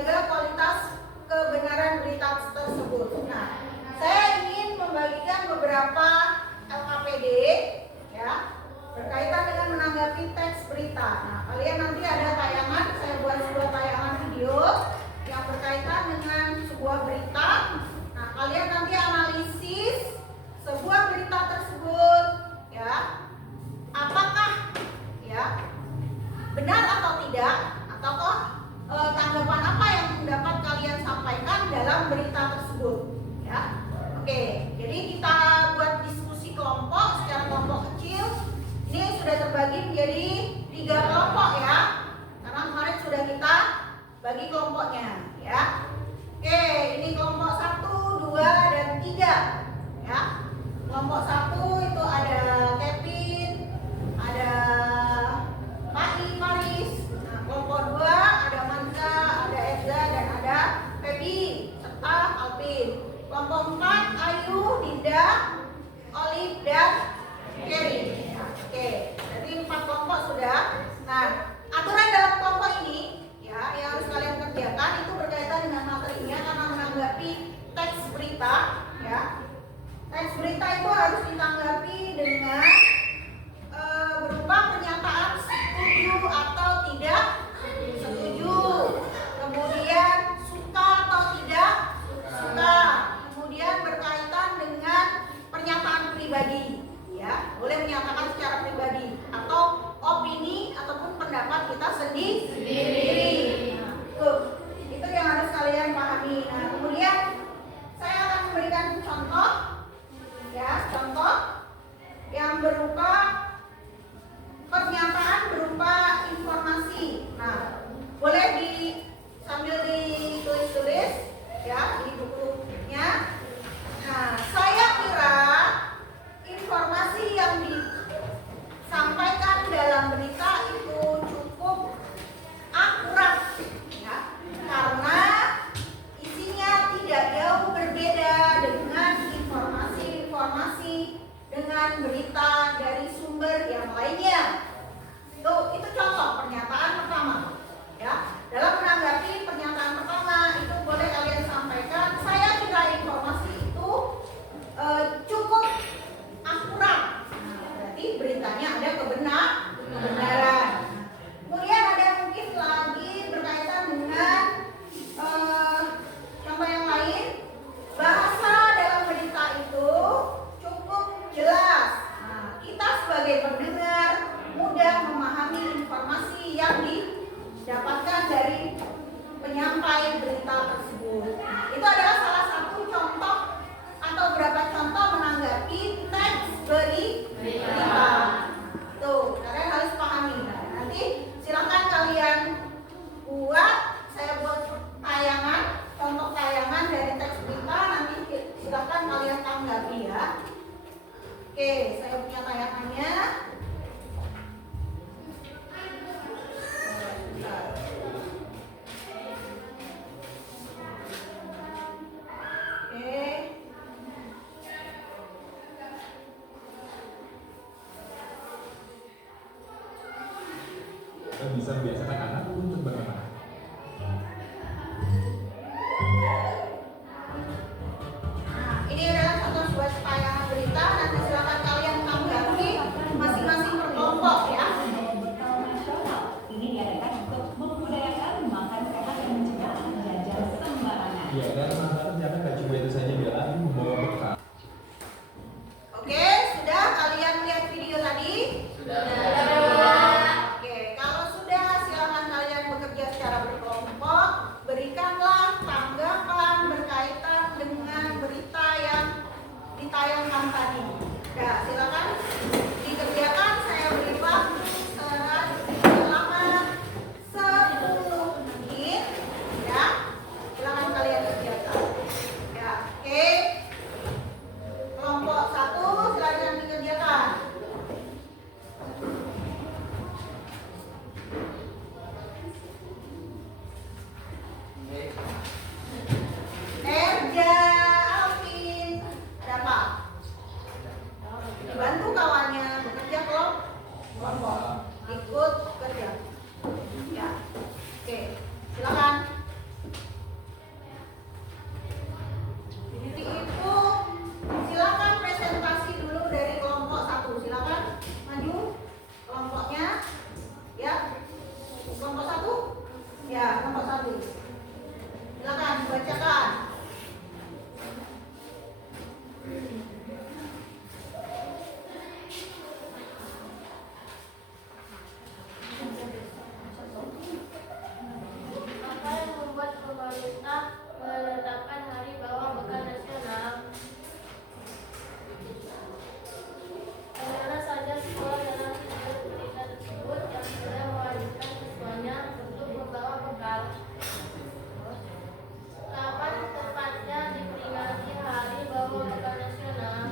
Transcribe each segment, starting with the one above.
menjaga kualitas kebenaran berita tersebut. Nah, saya ingin membagikan beberapa LKPD ya berkaitan dengan menanggapi teks berita. Nah, kalian nanti ada tayangan, saya buat sebuah tayangan video yang berkaitan dengan sebuah berita. Nah, kalian nanti analisis sebuah berita tersebut ya. Apakah ya benar atau tidak, ataukah tanggapan apa yang dapat kalian sampaikan dalam berita tersebut ya. Oke, jadi kita buat diskusi kelompok secara kelompok kecil. Ini sudah terbagi menjadi 3 kelompok ya, karena kemarin sudah kita bagi kelompoknya ya. Oke, ini kelompok 1, 2, dan 3 ya. Kelompok 1 itu ada Kevin, ada Paris. Nah, kelompok 2 ada Manza, ada Eza, dan ada Feby serta Alvin. Kelompok 4 Ayu, Dinda, Olive, dan Kerry. Oke, jadi 4 kelompok sudah. Nah, aturan dalam kelompok ini ya yang harus kalian kerjakan itu berkaitan dengan materinya karena menanggapi teks berita ya. Teks berita itu harus ditanggapi dengan berupa pernyataan setuju atau tidak setuju, kemudian suka atau tidak suka, kemudian berkaitan dengan pernyataan pribadi ya, boleh menyatakan secara pribadi atau opini ataupun pendapat kita sendiri. Nah, itu yang harus kalian pahami. Nah, kemudian saya akan memberikan contoh ya, contoh yang berupa pernyataan berupa informasi. Nah, boleh sambil ditulis-tulis ya di bukunya. Nah, saya kira informasi yang disampaikan dalam berita itu cukup akurat ya, karena isinya tidak jauh berbeda dengan informasi-informasi dengan berita dari sumber yang lainnya. Itu contoh pernyataan pertama ya. Dalam menanggapi pernyataan pertama itu boleh kalian sampaikan, saya kira informasi itu cukup akurat. Nah, berarti beritanya ada kebenaran. Kemudian ada mungkin lagi berkaitan dengan contoh yang lain, bahasa dalam berita itu cukup jelas. Nah, kita sebagai pendengar mudah memahami informasi yang didapatkan dari penyampai berita tersebut. Itu adalah salah satu contoh atau beberapa contoh menanggapi teks berita. Tuh, kalian harus pahami. Nah, nanti silakan kalian saya buat tayangan, contoh tayangan dari teks berita, nanti silakan kalian tanggapi ya. Oke, saya punya tayangannya. Bisa membiasakan anak untuk bagaimana? Nah, ini adalah contoh sebuah tayangan berita. Nanti silakan kalian tanggapi masing-masing per kelompok ya. Ini diadakan untuk membudayakan makan sehat dan mencegah jajan sembarangan. Iya, dan teman-teman ternyata gak cuma itu saja Bella, ini membawa bekal. Oke, sudah kalian lihat video tadi? Sudah. Oke, kalau sudah silakan Kelompok 1? Ya, kelompok 1. Silakan bacakan. Apa yang membuat pemerintah menetapkan Hari Bawang Bekal Nasional? Dimana saja sekolah dalam sumber berita tersebut yang sudah mewajibkan siswanya untuk membawa bekal? Kapan tepatnya diperingati Hari Bawang Bekal Nasional?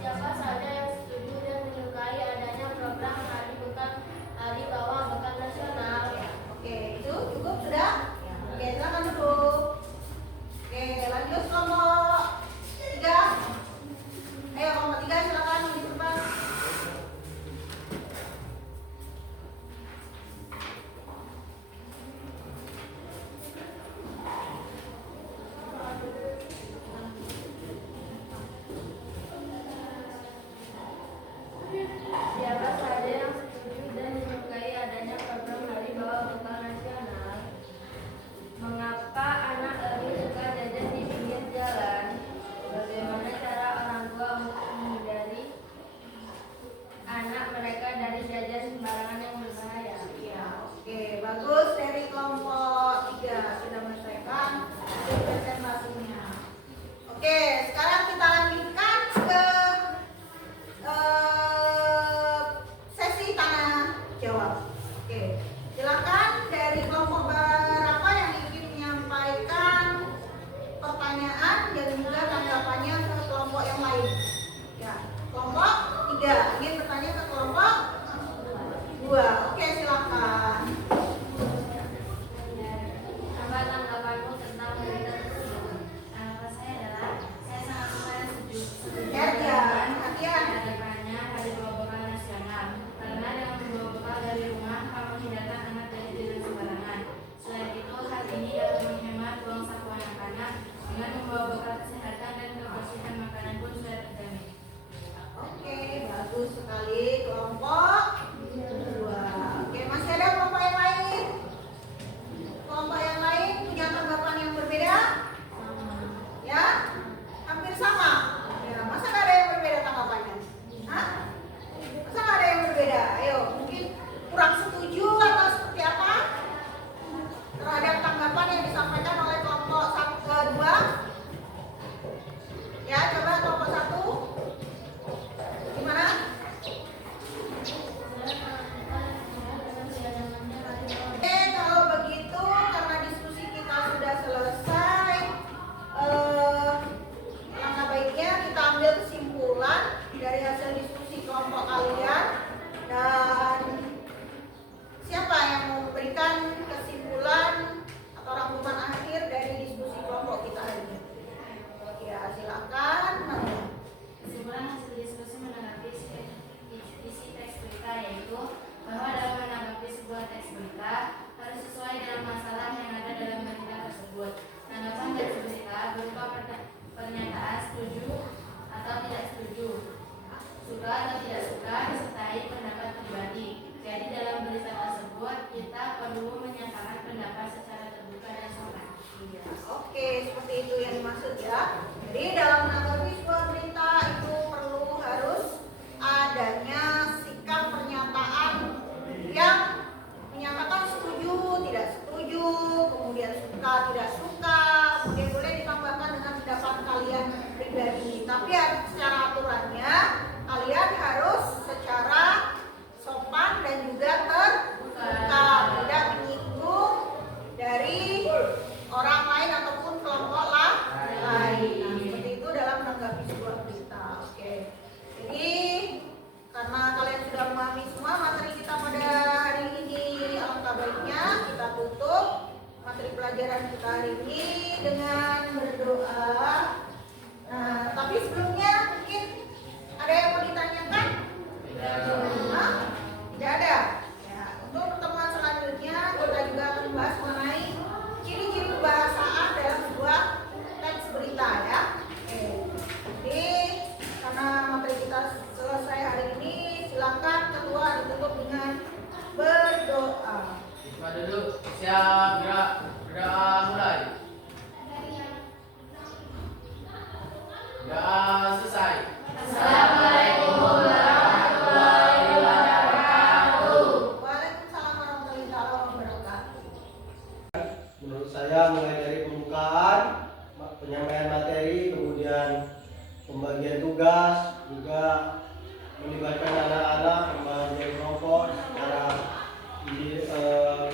Siapa saja yang setuju dan menyukai adanya program Hari Bawang Bekal Nasional? Oke, itu cukup sudah? Oke, silakan duduk. Oke, lanjut kelompok 3. Ayo kelompok 3 silakan di depan. Siapa saja yang setuju dan menyukai adanya program Hari Bawang Bekal Nasional? Mengapa anak lebih suka jajan di pinggir jalan? Bagaimana cara orang tua untuk menghindari anak mereka dari jajan sembarangan yang berbahaya? Ya, oke, bagus dari kelompok 3 sudah menyelesaikan presentasinya. Oke, sekarang kita lanjutkan ke sesi tanya jawab. Oke, silakan dari kelompok berapa yang ingin menyampaikan pertanyaan dan juga tanggapannya ke kelompok yang lain. Ya, kelompok 3 ingin bertanya ke kelompok 2. Oke, silakan. Apa tanggapanmu tentang berita tersebut? Tanggapan saya adalah saya sangat setuju Ya, dengan perhatian. diadakannya Hari Bawang Bekal Nasional karena dengan membawa bekal dari rumah akan menghindarkan anak dari jajan sembarangan. Selain itu, hal ini dapat menghemat uang saku anak-anak dengan membawa bekal kesehatan dan kebersihan makanan pun sudah terjamin. Oke, bagus sekali kelompok 2. Oke, masih ada kelompok yang lain? Kelompok yang lain punya tanggapan yang berbeda? Ya, hampir sama. Ya, masa nggak ada yang berbeda tanggapannya? Hah? Masa nggak ada yang berbeda? Ayo, mungkin kurang setuju atau seperti apa terhadap tanggapan yang disampaikan oleh kelompok 2? Ya, coba kelompok 1. Gimana? Oke, kalau begitu karena diskusi kita sudah selesai, langkah baiknya kita ambil kesimpulan dari hasil diskusi kelompok kalian. Dan siapa yang mau memberikan kesimpulan atau rangkuman akhir dari diskusi kelompok kita hari ini? Ya, silakan. Kesimpulan hasil diskusi menanggapi isi teks berita yaitu bahwa dalam menanggapi sebuah teks berita harus sesuai dengan masalah yang ada dalam berita tersebut. Tanggapan teks berita berupa pernyataan setuju atau tidak setuju, suka atau tidak suka, disertai pendapat pribadi. Jadi dalam berita tersebut kita perlu menyatakan pendapat secara terbuka dan sopan. Oke, seperti itu yang dimaksud ya. Jadi dalam menanggapi sebuah berita itu perlu harus adanya sikap pernyataan yang menyatakan setuju, tidak setuju, kemudian suka, tidak suka, kemudian boleh ditambahkan dengan pendapat kalian pribadi. Tapi secara aturannya kalian harus secara sopan dan juga terbuka, tidak menyinggung dari orang lain ataupun kelompok lain. Nah, seperti itu dalam menanggapi sebuah berita. Oke. Jadi karena kalian sudah memahami semua materi kita pada hari ini, alangkah baiknya kita tutup materi pelajaran kita hari ini dengan berdoa. Nah, tapi sebelumnya mungkin ada yang mau ditanyakan? Hah? Tidak ada. Ya, untuk pertemuan selanjutnya kita juga akan membahas mengenai ciri-ciri kebahasaan dalam sebuah teks berita ya. Oke. Jadi karena materi kita selesai hari ini, silakan ketua ditutup dengan berdoa. Siap, gerak, berdoa mulai. Doa selesai. Assalamualaikum warahmatullahi wabarakatuh. Waalaikumsalam warahmatullahi wabarakatuh. Menurut saya mulai dari pembukaan, penyampaian materi, kemudian pembagian tugas, juga melibatkan anak-anak menjadi kelompok secara di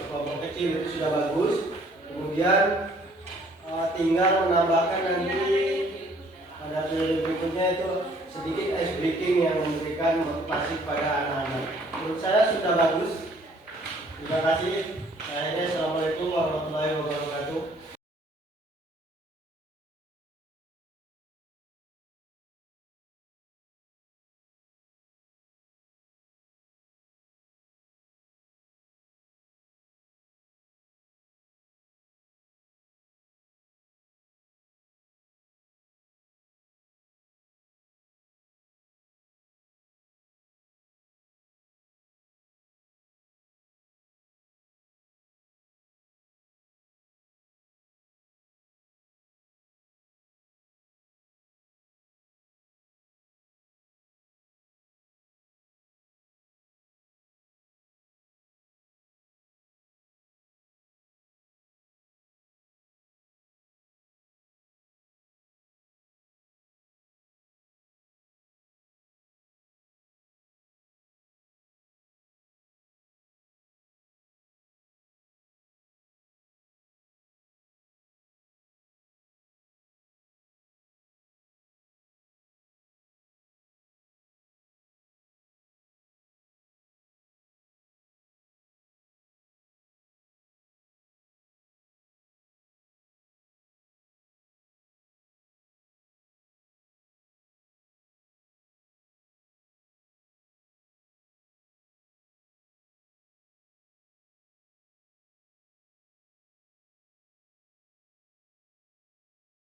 kelompok kecil itu sudah bagus. Kemudian tinggal menambahkan nanti pada periode berikutnya itu sedikit ice breaking yang memberikan motivasi pada anak-anak. Menurut saya sudah bagus. Terima kasih. Akhirnya, assalamualaikum warahmatullahi wabarakatuh.